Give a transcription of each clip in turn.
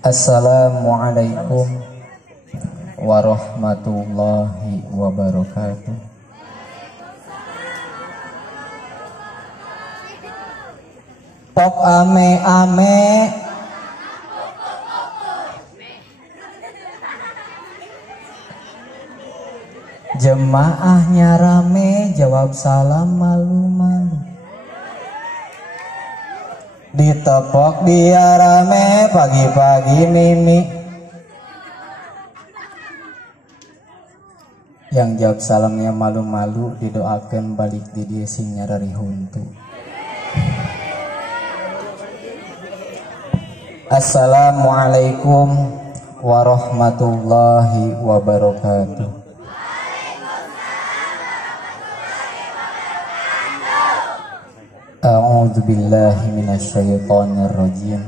Assalamualaikum warahmatullahi wabarakatuh. Pok ame-ame jemaahnya rame, jawab salam malu-malu. Ditepok dia rame, pagi-pagi mimi. Yang jawab salamnya malu-malu, didoakan balik di dia sing nyarari huntu. Assalamualaikum warahmatullahi wabarakatuh. A'udzu billahi minasyaitonir rajim.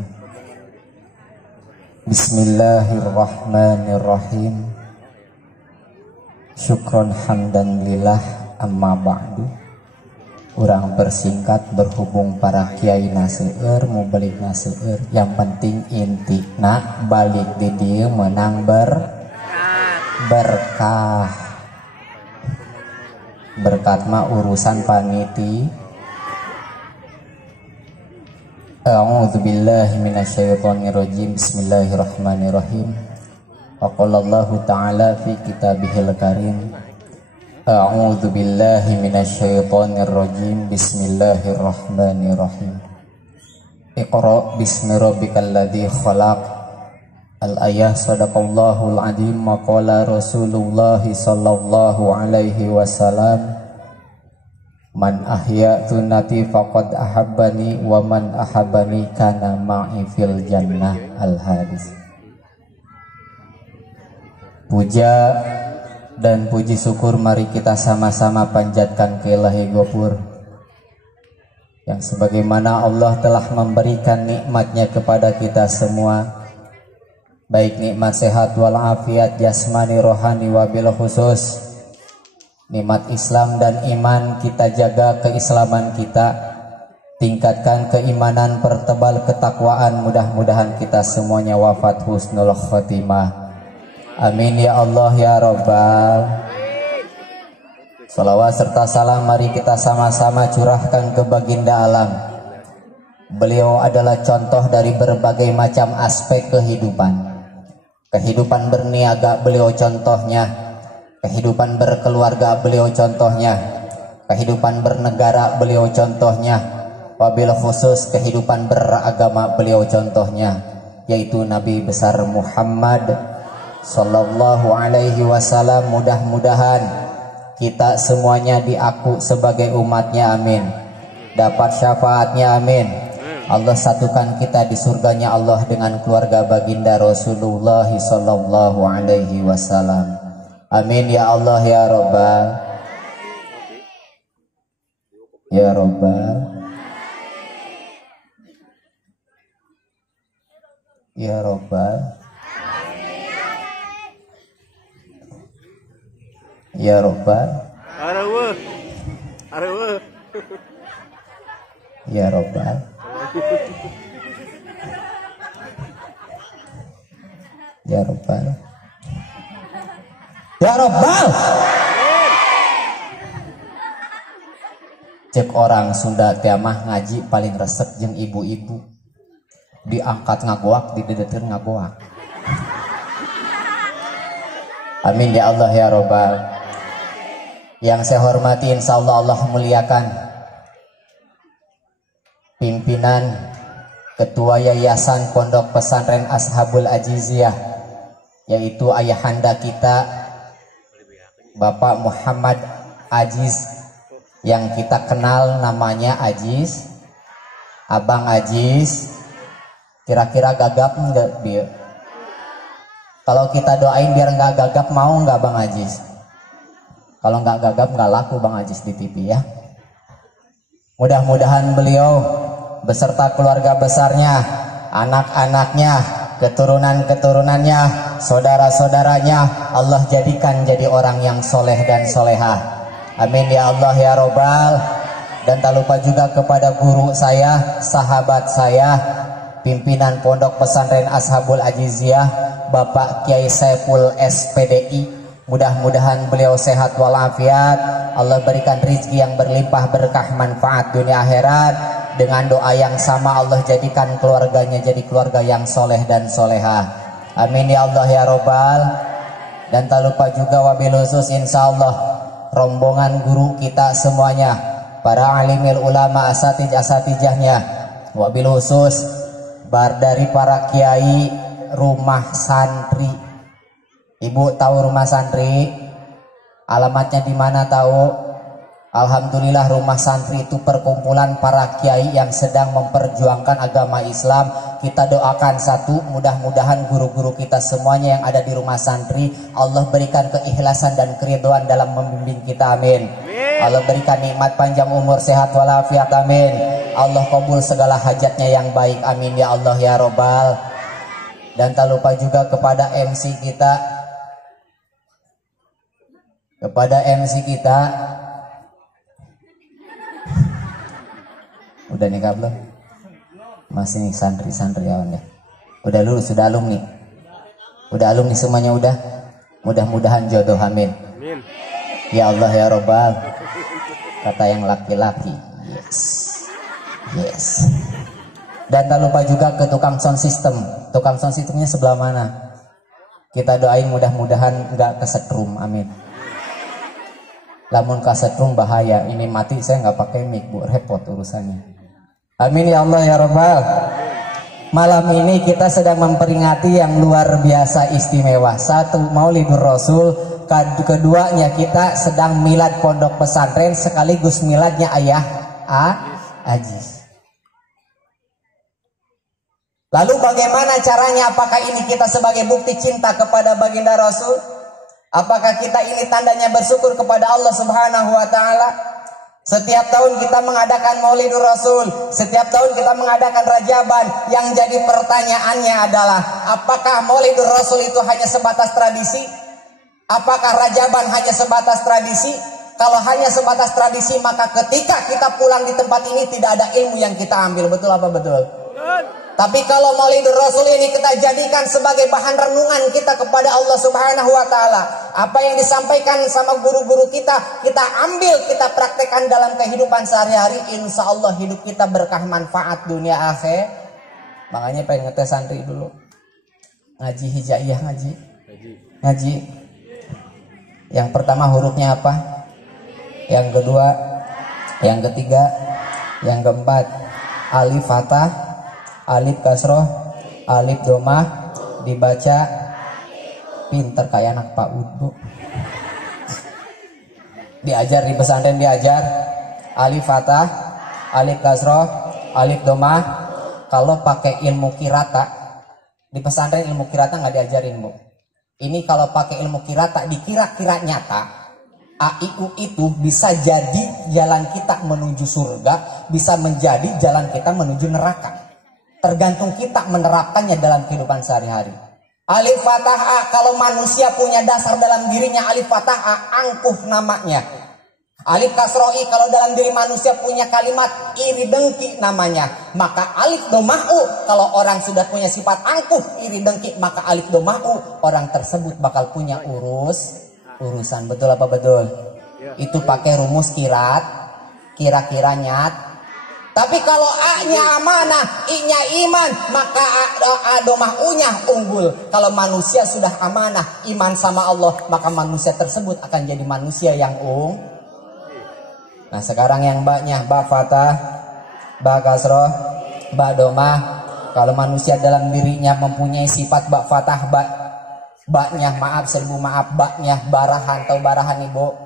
Bismillahirrahmanirrahim. Syukron hamdan lillah, amma ba'du. Urang persingkat berhubung para kiai naseur mau balik naseur, yang penting inti nak balik di dia menang berkah. Berkat mah urusan paniti. A'udzu billahi minasyaitonir rajim. Bismillahirrahmanirrahim. Qala Allahu ta'ala fi kitabihil karim. A'udzu billahi minasyaitonir rajim. Bismillahirrahmanirrahim. Iqra bismi rabbikal ladzi khalaq. Al-ayah sadaqallahul adzim. Maqala Rasulullah sallallahu alaihi wasallam, man ahya sunnati faqad ahabbani wa man ahabbani kana ma'i fil jannah. Al-hadis. Puja dan puji syukur mari kita sama-sama panjatkan ke Ilahi Ghafur, yang sebagaimana Allah telah memberikan nikmatnya kepada kita semua, baik nikmat sehat walafiat jasmani rohani wabil khusus nikmat Islam dan iman. Kita jaga keislaman kita, tingkatkan keimanan, pertebal ketakwaan. Mudah-mudahan kita semuanya wafat husnul khotimah. Amin ya Allah ya Rabbal. Salawat serta salam mari kita sama-sama curahkan ke baginda alam. Beliau adalah contoh dari berbagai macam aspek kehidupan. Kehidupan berniaga beliau contohnya, kehidupan berkeluarga beliau contohnya, kehidupan bernegara beliau contohnya, wabil khusus kehidupan beragama beliau contohnya, yaitu Nabi besar Muhammad sallallahu alaihi wasallam. Mudah-mudahan kita semuanya diaku sebagai umatnya, amin. Dapat syafaatnya, amin. Allah satukan kita di surganya Allah dengan keluarga baginda Rasulullah sallallahu alaihi wasallam. Amin ya Allah ya Rabbal. Ya Rabbal. Ya Rabbal. Ya Rabbal. Ya Rabbal. Ya Rabbal. Ya Rabbal. Cek orang Sunda tiamah ngaji paling resep jeung ibu-ibu, diangkat ngagoak, didedeteun ngagoak. Amin ya Allah ya Rabbal. Yang saya hormati, insya Allah Allah muliakan pimpinan Ketua Yayasan Pondok Pesantren Ashabul Ajiziyah, yaitu ayahanda kita Bapak Muhammad Ajiz, yang kita kenal namanya Ajiz, Abang Ajiz. Kira-kira gagap enggak dia? Kalau kita doain biar nggak gagap, mau nggak Bang Ajiz? Kalau nggak gagap nggak laku Bang Ajiz di TV ya. Mudah-mudahan beliau beserta keluarga besarnya, anak-anaknya, keturunan-keturunannya, saudara-saudaranya, Allah jadikan jadi orang yang soleh dan solehah. Amin ya Allah ya Rabbal. Dan tak lupa juga kepada guru saya, sahabat saya, pimpinan Pondok Pesantren Ashabul Ajiziyah Bapak Kiai Saiful SPDI. Mudah-mudahan beliau sehat walafiat, Allah berikan rezeki yang berlimpah berkah manfaat dunia akhirat. Dengan doa yang sama Allah jadikan keluarganya jadi keluarga yang soleh dan solehah. Amin ya Allah ya Robbal. Dan tak lupa juga wabil khusus insya Allah rombongan guru kita semuanya, para alimil ulama asatijahnya, wabil khusus dari para kiai rumah santri. Ibu tahu rumah santri? Alamatnya di mana tahu? Alhamdulillah rumah santri itu perkumpulan para kiai yang sedang memperjuangkan agama Islam. Kita doakan satu, mudah-mudahan guru-guru kita semuanya yang ada di rumah santri Allah berikan keikhlasan dan keridhaan dalam membimbing kita, amin. Allah berikan nikmat panjang umur, sehat walafiat, amin. Allah kabul segala hajatnya yang baik, amin ya Allah ya Robbal. Dan tak lupa juga kepada MC kita udah nikah belum? Masih nih santri-santri awan ya. Udah lulus, sudah alumni. Udah alumni semuanya udah. Mudah-mudahan jodoh, amin. Ya Allah ya Robbal. Kata yang laki-laki. Yes. Dan tak lupa juga ke tukang sound system. Tukang sound systemnya sebelah mana? Kita doain mudah-mudahan nggak kesetrum, amin. Lamun kesetrum bahaya. Ini mati saya nggak pakai mic, Bu, repot urusannya. Amin ya Allah ya Rabbal. Malam ini kita sedang memperingati yang luar biasa istimewa. Satu, Maulidur Rasul. Keduanya kita sedang milad pondok pesantren sekaligus miladnya ayah Aziz. Lalu bagaimana caranya? Apakah ini kita sebagai bukti cinta kepada baginda Rasul? Apakah kita ini tandanya bersyukur kepada Allah Subhanahu wa taala? Setiap tahun kita mengadakan Maulidur Rasul, setiap tahun kita mengadakan Rajaban. Yang jadi pertanyaannya adalah, apakah Maulidur Rasul itu hanya sebatas tradisi? Apakah Rajaban hanya sebatas tradisi? Kalau hanya sebatas tradisi, maka ketika kita pulang di tempat ini tidak ada ilmu yang kita ambil. Betul apa betul? Tapi kalau Maulidur Rasul ini kita jadikan sebagai bahan renungan kita kepada Allah Subhanahu wa taala. Apa yang disampaikan sama guru-guru kita ambil, kita praktekkan dalam kehidupan sehari-hari. Insya Allah hidup kita berkah manfaat dunia akhir. Makanya pengen ngetes santri dulu. Ngaji hijaiyah, ngaji. Yang pertama hurufnya apa? Yang kedua, yang ketiga, yang keempat, alif fathah, alif kasroh, alif domah, dibaca pinter kayak anak Pak Udu. Diajar di pesantren, diajar alif fathah, alif kasroh, alif domah. Kalau pakai ilmu kirata di pesantren, ilmu kirata nggak diajarin, Bu. Ini kalau pakai ilmu kirata, dikira-kira nyata, AIU itu bisa jadi jalan kita menuju surga, bisa menjadi jalan kita menuju neraka. Tergantung kita menerapkannya dalam kehidupan sehari-hari. Alif fathah A, kalau manusia punya dasar dalam dirinya alif fathah A, angkuh namanya. Alif kasroh I, kalau dalam diri manusia punya kalimat iri dengki namanya. Maka alif domah U, kalau orang sudah punya sifat angkuh, iri dengki, maka alif domah U, orang tersebut bakal punya urusan. Betul apa betul? Itu pakai rumus kira-kira nyat. Tapi kalau A-nya amanah, I-nya iman, maka A domah U-nya unggul. Kalau manusia sudah amanah, iman sama Allah, maka manusia tersebut akan jadi manusia yang Nah sekarang yang ba-nya, ba fathah, ba kasroh, ba domah. Kalau manusia dalam dirinya mempunyai sifat ba fathah, ba-nya maaf, seribu maaf, ba-nya barahan. Tahu barahan ibu?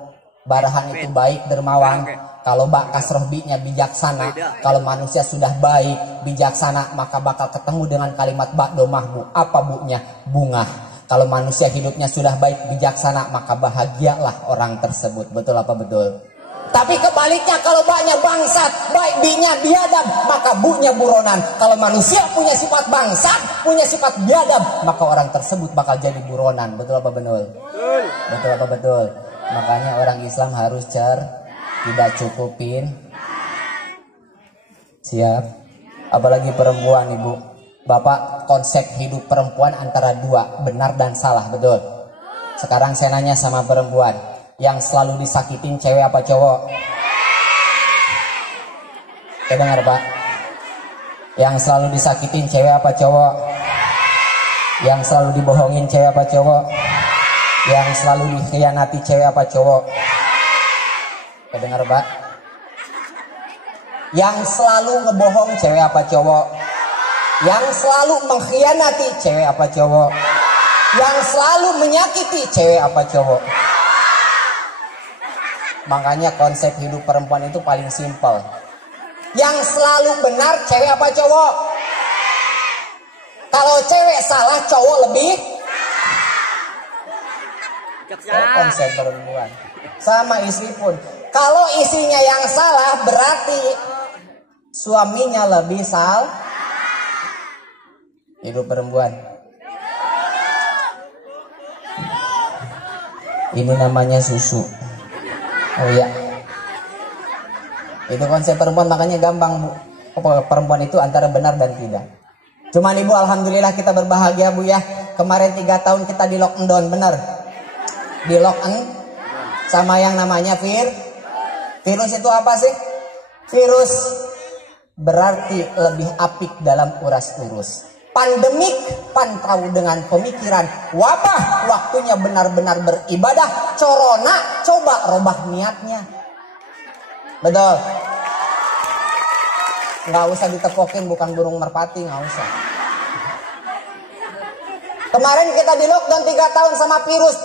Barahan itu baik, dermawan. Kalau ba kasroh bi-nya bijaksana. Kalau manusia sudah baik, bijaksana, maka bakal ketemu dengan kalimat ba domah bu. Apa bu-nya? Bunga. Kalau manusia hidupnya sudah baik, bijaksana, maka bahagialah orang tersebut. Betul apa betul? Tapi kebaliknya, kalau ba-nya bangsat, baik bi-nya biadab, maka bu-nya buronan. Kalau manusia punya sifat bangsat, punya sifat biadab, maka orang tersebut bakal jadi buronan. Betul apa betul? Betul apa betul? Makanya orang Islam harus tidak cukupin siap, apalagi perempuan ibu. Bapak, konsep hidup perempuan antara dua, benar dan salah, betul? Sekarang saya nanya sama perempuan, yang selalu disakitin cewek apa cowok? Saya dengar, Pak. Yang selalu disakitin cewek apa cowok? Yang selalu dibohongin cewek apa cowok? Yang selalu dikhianati cewek apa cowok? Saya dengar, Pak. Yang selalu ngebohong cewek apa cowok? Yang selalu mengkhianati cewek apa cowok? Yang selalu menyakiti cewek apa cowok? Makanya konsep hidup perempuan itu paling simpel. Yang selalu benar cewek apa cowok? Kalau cewek salah, cowok lebih. Konsep perempuan. Sama istri pun. Kalau istrinya yang salah, berarti suaminya lebih salah. Hidup perempuan. Ini namanya susu. Oh iya. Itu konsep perempuan, makanya gampang, Bu. Perempuan itu antara benar dan tidak. Cuman Ibu, alhamdulillah kita berbahagia, Bu, ya. Kemarin 3 tahun kita di lockdown, benar. Di lockdown sama yang namanya virus itu apa sih? Virus berarti lebih apik dalam uras-urus. Pandemik pantau dengan pemikiran. Wabah waktunya benar-benar beribadah. Corona coba robah niatnya. Betul. Nggak usah ditepokin, bukan burung merpati, nggak usah. Kemarin kita di lockdown 3 tahun sama virus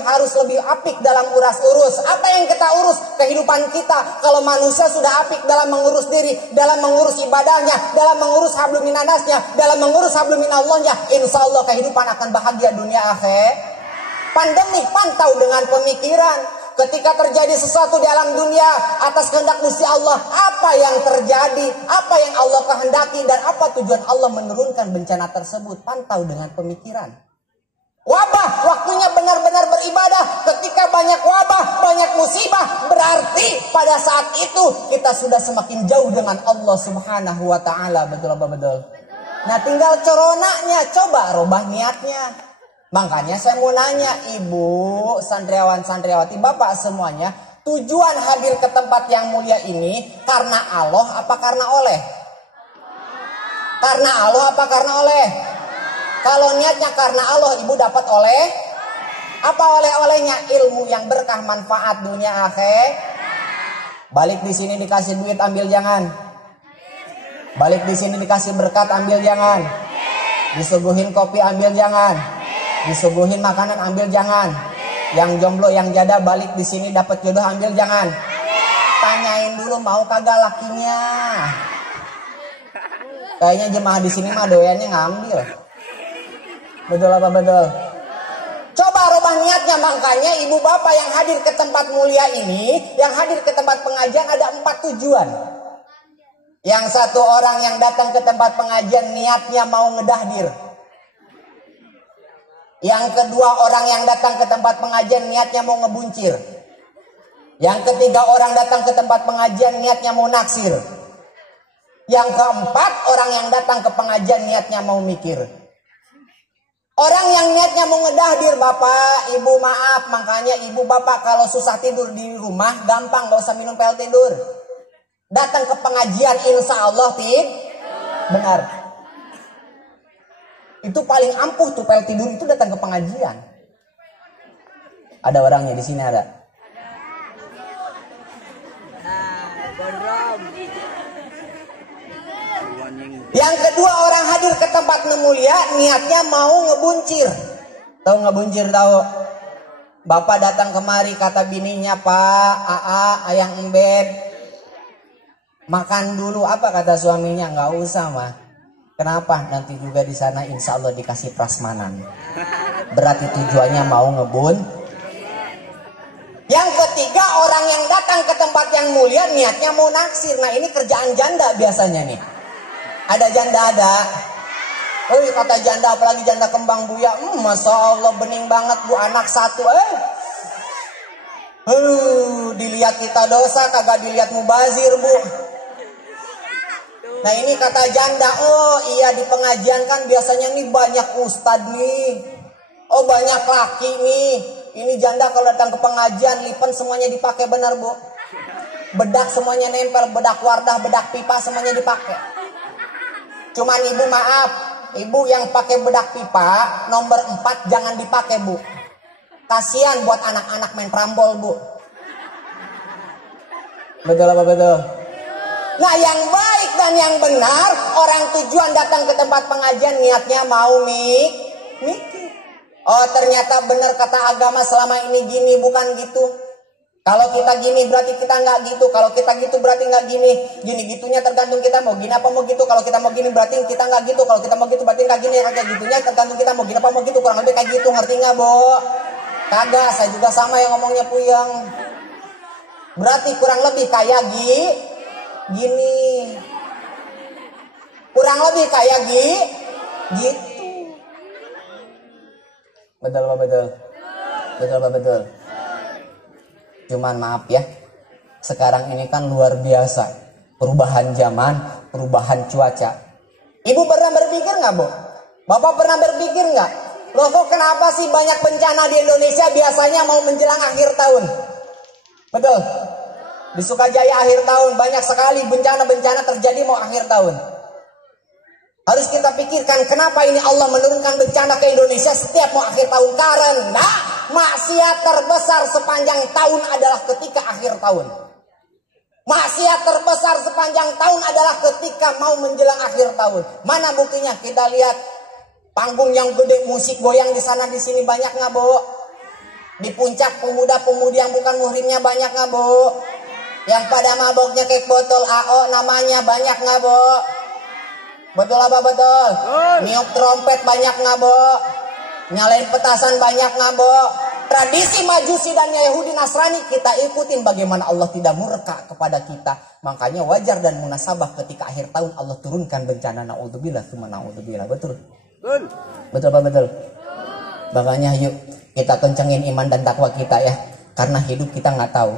harus lebih apik dalam uras-urus. Apa yang kita urus? Kehidupan kita. Kalau manusia sudah apik dalam mengurus diri, dalam mengurus ibadahnya, dalam mengurus hablum minanasnya, dalam mengurus hablum minallahnya, insya Allah kehidupan akan bahagia dunia akhir. Pandemi pantau dengan pemikiran. Ketika terjadi sesuatu di alam dunia atas kehendak Gusti Allah, apa yang terjadi, apa yang Allah kehendaki, dan apa tujuan Allah menurunkan bencana tersebut, pantau dengan pemikiran. Wabah waktunya benar-benar beribadah. Ketika banyak wabah, banyak musibah, berarti pada saat itu kita sudah semakin jauh dengan Allah Subhanahu wa Ta'ala. Betul apa betul? Nah, tinggal coronanya, coba robah niatnya. Makanya saya mau nanya Ibu, santriawan-santriawati, Bapak semuanya, tujuan hadir ke tempat yang mulia ini karena Allah apa karena oleh? Karena Allah apa karena oleh? Kalau niatnya karena Allah, Ibu dapat oleh? Apa oleh-olehnya? Ilmu yang berkah, manfaat dunia akhir. Balik di sini dikasih duit, ambil jangan. Balik di sini dikasih berkat, ambil jangan. Disuguhin kopi, ambil jangan. Disuguhin makanan, ambil jangan. Yang jomblo, yang jada, balik di sini dapat jodoh, ambil jangan. Tanyain dulu mau kagak lakinya. Kayaknya jemaah di sini mah doyannya ngambil. Betul apa betul? Coba rubah niatnya. Makanya ibu bapak yang hadir ke tempat mulia ini, yang hadir ke tempat pengajian, ada 4 tujuan. Yang satu, orang yang datang ke tempat pengajian niatnya mau ngedahdir. Yang kedua, orang yang datang ke tempat pengajian niatnya mau ngebuncir. Yang ketiga, orang datang ke tempat pengajian niatnya mau naksir. Yang keempat, orang yang datang ke pengajian niatnya mau mikir. Orang yang niatnya mau ngedahdir, bapak, ibu, maaf. Makanya ibu bapak kalau susah tidur di rumah, gampang, gak usah minum pil tidur. Datang ke pengajian, insya Allah benar. Itu paling ampuh tuh pel tidur itu, datang ke pengajian. Ada orangnya di sini, ada. Yang kedua, orang hadir ke tempat mulia niatnya mau ngebuncir. Tahu ngebuncir, tahu? Bapak datang kemari, kata bininya, Pak, ayang embed, makan dulu. Apa kata suaminya? Nggak usah, mah. Kenapa? Nanti juga di sana insya Allah dikasih prasmanan. Berarti tujuannya mau ngebun. Yang ketiga, orang yang datang ke tempat yang mulia niatnya mau naksir. Nah, ini kerjaan janda biasanya nih. Ada janda ada. Oh, kata janda, apalagi janda kembang buya. Masya Allah bening banget bu, anak 1. Dilihat kita dosa, kagak dilihat mubazir bu. Nah ini kata janda, oh iya di pengajian kan biasanya nih banyak ustad nih. Oh banyak laki nih. Ini janda kalau datang ke pengajian lipen semuanya dipakai benar bu. Bedak semuanya nempel, bedak wardah, bedak pipa semuanya dipakai. Cuman ibu maaf, ibu yang pakai bedak pipa nomor 4 jangan dipakai bu. Kasihan buat anak-anak main trambol bu. Betul apa betul? Nah yang baik dan yang benar, orang tujuan datang ke tempat pengajian niatnya mau mikir. Oh ternyata benar kata agama selama ini gini, bukan gitu. Kalau kita gini berarti kita nggak gitu. Kalau kita gitu berarti nggak gini. Gini-gitunya tergantung kita mau gini apa mau gitu. Kalau kita mau gini berarti kita nggak gitu. Kalau kita mau gitu berarti nggak gini. Kayak gitunya tergantung kita mau gini apa mau gitu. Kurang lebih kayak gitu, ngerti nggak bu? Kagak, saya juga sama yang ngomongnya Puyeng. Berarti kurang lebih kayak gini. Kurang lebih kayak gitu. Betul apa betul? Betul apa betul? Cuman maaf ya, sekarang ini kan luar biasa. Perubahan zaman, perubahan cuaca. Ibu pernah berpikir nggak bu? Bapak pernah berpikir nggak? Loh kok kenapa sih banyak bencana di Indonesia biasanya mau menjelang akhir tahun? Betul? Di Sukajaya akhir tahun banyak sekali bencana-bencana terjadi mau akhir tahun. Harus kita pikirkan kenapa ini Allah menurunkan bencana ke Indonesia setiap mau akhir tahun. Karena maksiat terbesar sepanjang tahun adalah ketika akhir tahun. Maksiat terbesar sepanjang tahun adalah ketika mau menjelang akhir tahun. Mana buktinya? Kita lihat panggung yang gede, musik goyang di sana di sini banyak nggak bu? Di puncak pemuda-pemudi yang bukan muhrimnya banyak nggak bu? Yang pada maboknya kayak botol AO namanya banyak nggak bu? Betul apa betul? Niup trompet banyak nggak bu? Nyalain petasan banyak nggak bu? Tradisi Majusi dan Yahudi Nasrani kita ikutin, bagaimana Allah tidak murka kepada kita. Makanya wajar dan munasabah ketika akhir tahun Allah turunkan bencana, naudzubillah tsumma naudzubillah. Betul? Betul apa betul? Makanya yuk kita kencengin iman dan takwa kita ya. Karena hidup kita nggak tahu.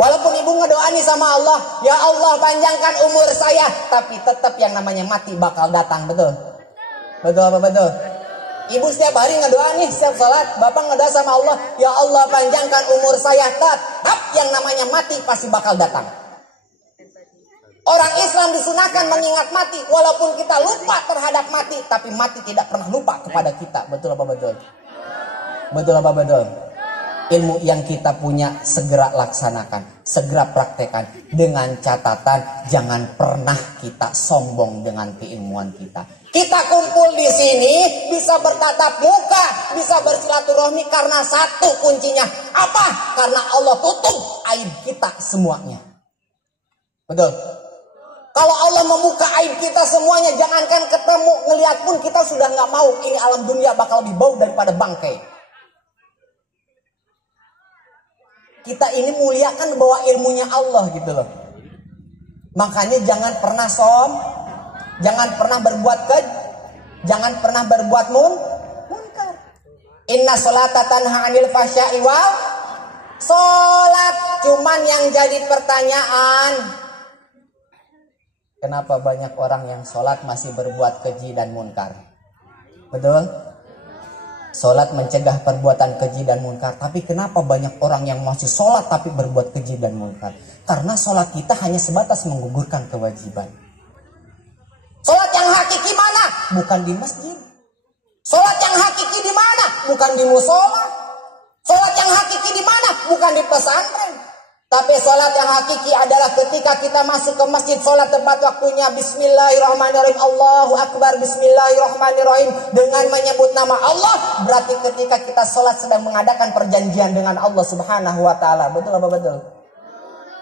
Walaupun ibu ngedoa nih sama Allah, ya Allah panjangkan umur saya, tapi tetap yang namanya mati bakal datang, betul? Betul apa betul? Ibu setiap hari ngedoa nih, setiap salat, bapak ngedoa sama Allah, ya Allah panjangkan umur saya, tetap yang namanya mati pasti bakal datang. Orang Islam disunahkan mengingat mati, walaupun kita lupa terhadap mati, tapi mati tidak pernah lupa kepada kita, betul apa betul? Betul apa betul? Ilmu yang kita punya segera laksanakan, segera praktekkan dengan catatan jangan pernah kita sombong dengan keilmuan kita. Kita kumpul di sini bisa bertatap muka, bisa bersilaturahmi karena satu kuncinya. Apa? Karena Allah tutup aib kita semuanya. Betul. Kalau Allah membuka aib kita semuanya, jangankan ketemu, ngelihat pun kita sudah nggak mau. Ini alam dunia bakal lebih bau daripada bangkai. Kita ini muliakan bahwa ilmunya Allah gitu loh. Makanya jangan pernah jangan pernah berbuat jangan pernah berbuat munkar. Inna sholata tanha 'anil fahsya'i wal. Salat cuman yang jadi pertanyaan. Kenapa banyak orang yang sholat masih berbuat keji dan munkar? Betul? Sholat mencegah perbuatan keji dan munkar. Tapi kenapa banyak orang yang masih sholat tapi berbuat keji dan munkar? Karena sholat kita hanya sebatas menggugurkan kewajiban. Sholat yang hakiki mana? Bukan di masjid. Sholat yang hakiki di mana? Bukan di musola. Sholat yang hakiki di mana? Bukan di pesantren. Tapi sholat yang hakiki adalah ketika kita masuk ke masjid, sholat tepat waktunya, bismillahirrahmanirrahim, Allahu Akbar, bismillahirrahmanirrahim, dengan menyebut nama Allah. Berarti ketika kita sholat sedang mengadakan perjanjian dengan Allah subhanahu wa ta'ala. Betul apa betul?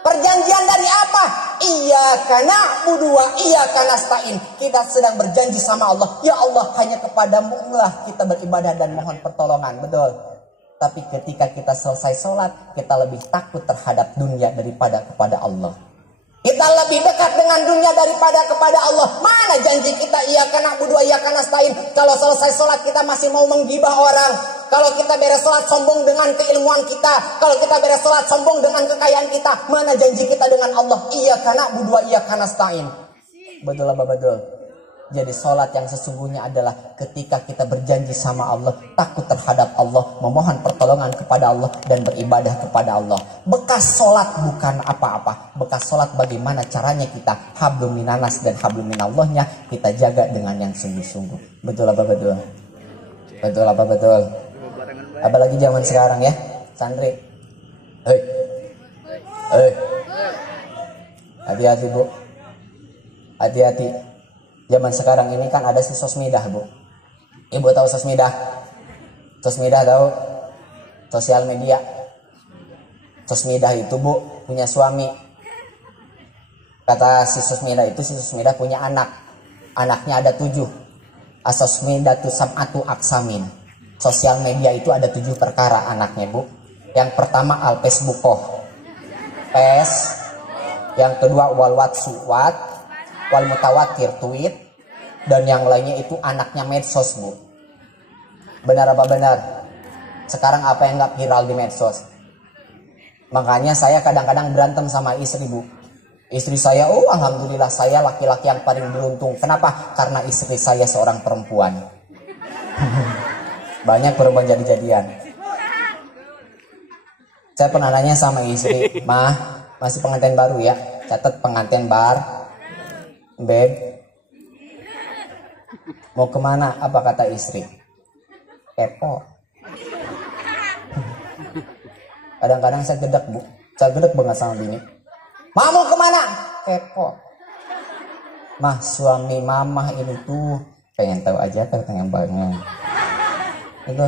Perjanjian dari apa? Iyyaka na'budu wa iyyaka nasta'in. Kita sedang berjanji sama Allah, ya Allah hanya kepadamu lah kita beribadah dan mohon pertolongan. Betul. Tapi ketika kita selesai sholat, kita lebih takut terhadap dunia daripada kepada Allah. Kita lebih dekat dengan dunia daripada kepada Allah. Mana janji kita iyyaka na'budu wa iyyaka nasta'in? Kalau selesai sholat kita masih mau menggibah orang. Kalau kita beres sholat sombong dengan keilmuan kita. Kalau kita beres sholat sombong dengan kekayaan kita. Mana janji kita dengan Allah? Iyyaka na'budu wa iyyaka nasta'in. Betul apa betul? Jadi sholat yang sesungguhnya adalah ketika kita berjanji sama Allah, takut terhadap Allah, memohon pertolongan kepada Allah, dan beribadah kepada Allah. Bekas sholat bukan apa-apa. Bekas sholat bagaimana caranya kita hablum minanas dan hablum minallahnya kita jaga dengan yang sungguh-sungguh. Betul apa betul? Betul apa betul? Apalagi zaman sekarang ya, santri. Hei, hei, hati-hati bu, hati-hati. Zaman sekarang ini kan ada si sosmidah bu. Ibu tahu sosmidah? Sosmidah tahu? Sosial media. Sosmidah itu bu punya suami. Kata si sosmidah itu, si sosmidah punya anak. Anaknya ada 7. Asosmidatu sam'atu aksamin. Sosial media itu ada 7 perkara anaknya bu. Yang pertama al facebookoh, pes. Yang kedua wal watsuwat, wal mutawatir tweet, dan yang lainnya itu anaknya medsos bu. Benar apa benar? Sekarang apa yang nggak viral di medsos? Makanya saya kadang-kadang berantem sama istri bu. Istri saya, oh alhamdulillah saya laki-laki yang paling beruntung. Kenapa? Karena istri saya seorang perempuan. Banyak perempuan jadi-jadian. Saya pernah nanya sama istri, mah masih pengantin baru ya, catat pengantin bar. Beb, mau kemana? Apa kata istri? Kepo. Kadang-kadang saya gedek bu, saya gedek banget sama bini. Mah mau kemana? Kepo. Mah suami mamah ini tuh pengen tahu aja, pengen banget. Itu.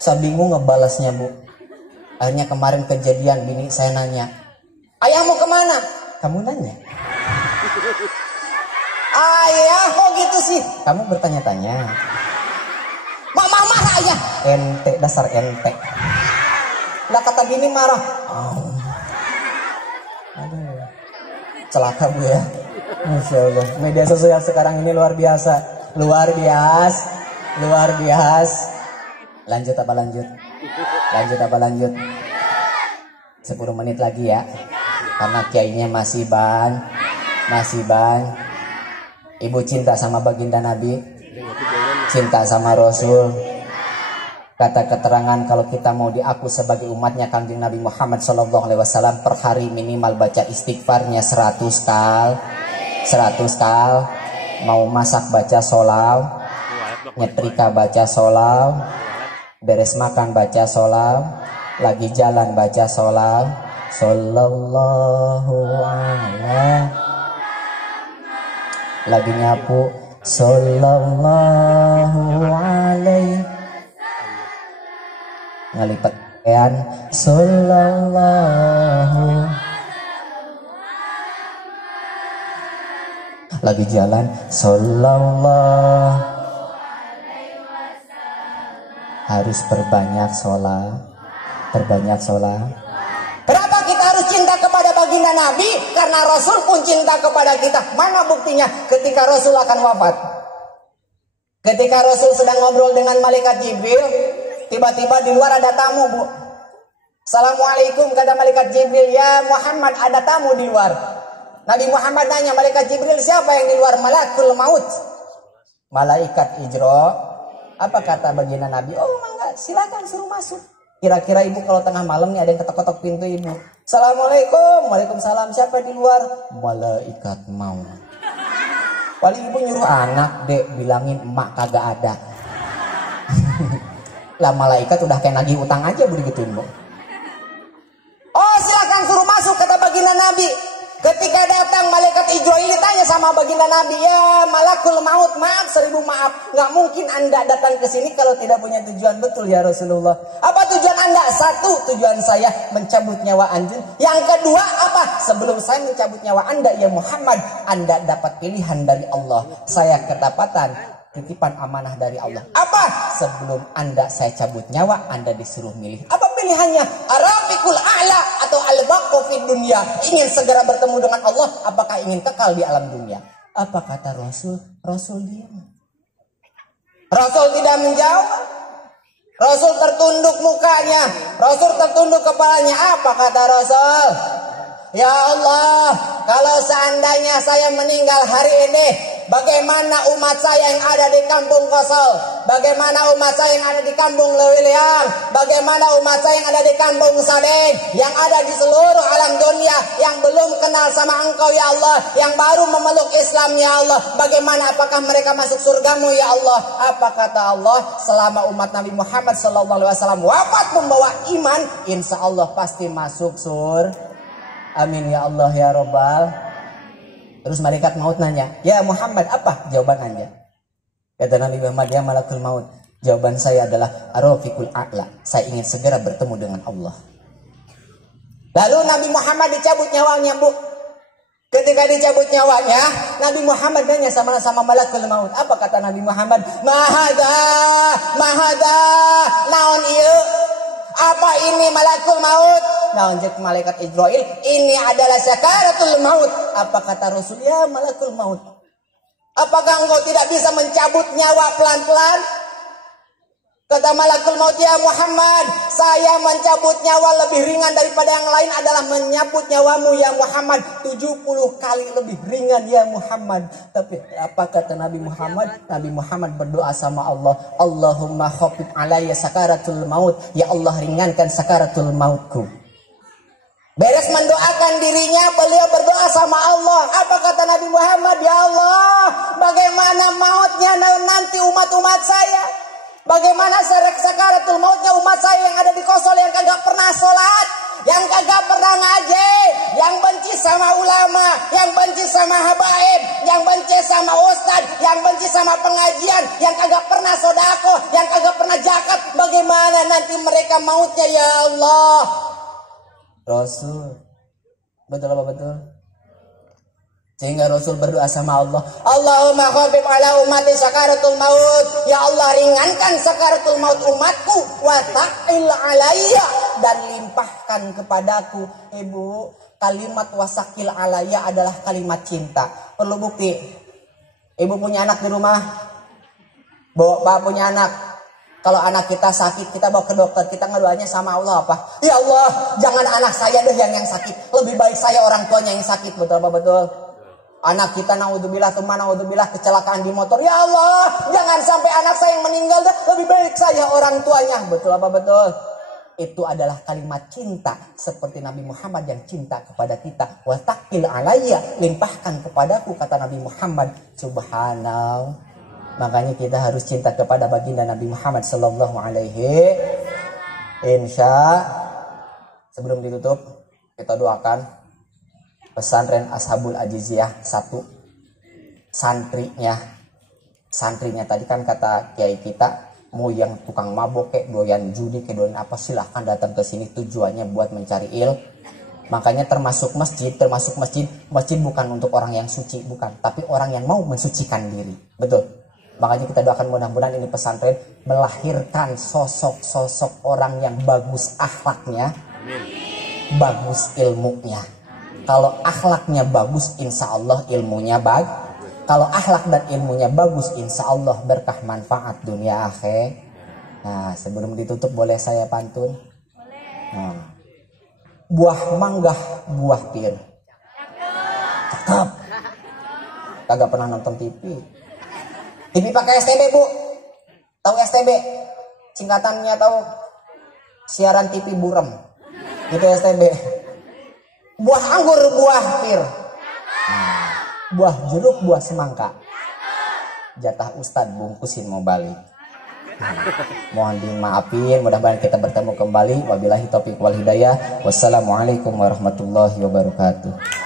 Saya bingung ngebalasnya bu. Akhirnya kemarin kejadian bini saya nanya, ayah mau kemana? Kamu nanya. Ayah kok gitu sih? Kamu bertanya-tanya. Mama marah ayah. Ente, dasar ente. Lah kata bini marah. Oh. Aduh. Celaka bu ya. Masya Allah. Media sosial sekarang ini luar biasa. Luar biasa. Luar biasa. Lanjut apa lanjut? Lanjut apa lanjut? 10 menit lagi ya. Karena kiainya masih ban. Masih ban. Ibu cinta sama baginda Nabi, cinta sama Rasul. Kata keterangan kalau kita mau diaku sebagai umatnya Kanjeng Nabi Muhammad SAW, per hari minimal baca istighfarnya 100 kal. 100 kal. Mau masak baca sholal, nyetrika baca sholal, beres makan baca sholal, lagi jalan baca sholal. Sallallahu alaihi, lagi nyapu sallallahu alaihi, ngelipat pakaian sallallahu, lagi jalan sallallahu, harus perbanyak sholat, perbanyak sholat. Kenapa kita harus cinta kepada baginda Nabi? Karena Rasul pun cinta kepada kita. Mana buktinya? Ketika Rasul akan wafat, ketika Rasul sedang ngobrol dengan malaikat Jibril, tiba-tiba di luar ada tamu bu. Assalamualaikum kata malaikat Jibril, ya Muhammad ada tamu di luar. Nabi Muhammad nanya malaikat Jibril, siapa yang di luar? Malakul maut, malaikat Ijra. Apa kata baginda Nabi? Oh enggak, silakan suruh masuk. Kira-kira ibu kalau tengah malam nih ada yang ketok-ketok pintu ibu. Assalamualaikum. Waalaikumsalam. Siapa di luar? Malaikat maut. Paling ibu nyuruh anak, dek bilangin emak kagak ada. Lah malaikat udah kayak nagih utang aja bu digituin bu. Oh silakan suruh masuk kata baginda Nabi. Ketika datang malaikat Ijrail ditanya sama baginda Nabi, ya malakul maut, maaf 1000 maaf, nggak mungkin anda datang ke sini kalau tidak punya tujuan. Betul ya Rasulullah. Apa tujuan anda? 1, tujuan saya mencabut nyawa anda. Yang kedua apa? Sebelum saya mencabut nyawa anda ya Muhammad, anda dapat pilihan dari Allah. Saya kedapatan titipan amanah dari Allah. Apa? Sebelum anda saya cabut nyawa, anda disuruh milih. Apa pilihannya? Arafiqul a'la atau al-baqu fid dunya. Ingin segera bertemu dengan Allah, apakah ingin kekal di alam dunia? Apa kata Rasul? Rasul diam. Rasul tidak menjawab. Rasul tertunduk mukanya, Rasul tertunduk kepalanya. Apa kata Rasul? Ya Allah, kalau seandainya saya meninggal hari ini, bagaimana umat saya yang ada di kampung Kosol, bagaimana umat saya yang ada di kampung Lewiliang, bagaimana umat saya yang ada di kampung Sadeng, yang ada di seluruh alam dunia, yang belum kenal sama Engkau ya Allah, yang baru memeluk Islam ya Allah, bagaimana, apakah mereka masuk surgamu ya Allah? Apa kata Allah? Selama umat Nabi Muhammad SAW wafat membawa iman, insya Allah pasti masuk surga. Amin ya Allah ya Rabbal. Terus malaikat maut nanya, ya Muhammad, apa jawaban anda? Kata Nabi Muhammad, ya malakul maut, jawaban saya adalah Ar-Rafiqul A'la, saya ingin segera bertemu dengan Allah. Lalu Nabi Muhammad dicabut nyawanya, Bu. Ketika dicabut nyawanya, Nabi Muhammad nanya sama malakul maut. Apa kata Nabi Muhammad? Mahada, naon ieu? Apa ini malakul maut? Naon jek malaikat Israel, ini adalah sakaratul maut. Apa kata Rasul? Ya malakul maut, apakah engkau tidak bisa mencabut nyawa pelan-pelan? Kata malakul maut, ya Muhammad, saya mencabut nyawa lebih ringan daripada yang lain adalah menyabut nyawamu ya Muhammad. 70 kali lebih ringan ya Muhammad. Tapi apa kata Nabi Muhammad? Nabi Muhammad berdoa sama Allah, Allahumma khafif alayya sakaratul maut, ya Allah ringankan sakaratul mautku. Beres mendoakan dirinya, beliau berdoa sama Allah. Apa kata Nabi Muhammad? Ya Allah, bagaimana mautnya nanti umat-umat saya? Bagaimana sakaratul mautnya umat saya yang ada di Kosol, yang kagak pernah sholat, yang kagak pernah ngaji, yang benci sama ulama, yang benci sama habaib, yang benci sama ustad, yang benci sama pengajian, yang kagak pernah sodako, yang kagak pernah zakat. Bagaimana nanti mereka mautnya ya Allah? Rasul, betul apa betul? Sehingga Rasul berdoa sama Allah, Allahumma khafif ala ummati sakaratul maut, ya Allah ringankan sakaratul maut umatku, wa ta'il alayya, dan limpahkan kepadaku. Ibu, kalimat wasakil alayya adalah kalimat cinta. Perlu bukti. Ibu punya anak di rumah, bapak punya anak. Kalau anak kita sakit, kita bawa ke dokter, kita ngedoanya sama Allah apa? Ya Allah, jangan anak saya deh yang sakit. Lebih baik saya orang tuanya yang sakit. Betul apa betul? Anak kita naudzubillah kecelakaan di motor. Ya Allah, jangan sampai anak saya yang meninggal deh. Lebih baik saya orang tuanya. Betul apa betul? Itu adalah kalimat cinta. Seperti Nabi Muhammad yang cinta kepada kita. Wa taqil alayya, limpahkan kepadaku, kata Nabi Muhammad. Subhanallah. Makanya kita harus cinta kepada baginda Nabi Muhammad sallallahu alaihi. Insya. Sebelum ditutup, kita doakan pesantren Ashabul Ajiziyah 1. Santrinya tadi kan kata kiai kita, mau yang tukang mabok kayak doyan judi kayak doyan apa, silahkan datang ke sini, tujuannya buat mencari Makanya termasuk masjid bukan untuk orang yang suci, bukan, tapi orang yang mau mensucikan diri. Betul. Makanya kita doakan mudah-mudahan ini pesantren melahirkan sosok-sosok orang yang bagus akhlaknya, bagus ilmunya. Kalau akhlaknya bagus, insya Allah ilmunya bagus. Kalau akhlak dan ilmunya bagus, insya Allah berkah manfaat dunia akhir. Nah, sebelum ditutup boleh saya pantun? Nah. Buah mangga, buah pir. Cakep. Kagak pernah nonton TV. TV pakai STB, Bu. Tahu STB? Singkatannya tahu? Siaran TV Burem. Itu STB. Buah anggur, buah pir. Nah, buah jeruk, buah semangka. Jatah Ustadz bungkusin mau balik. Mohon dimaafin, mudah-mudahan kita bertemu kembali. Wabillahi taufiq wal hidayah. Wassalamualaikum warahmatullahi wabarakatuh.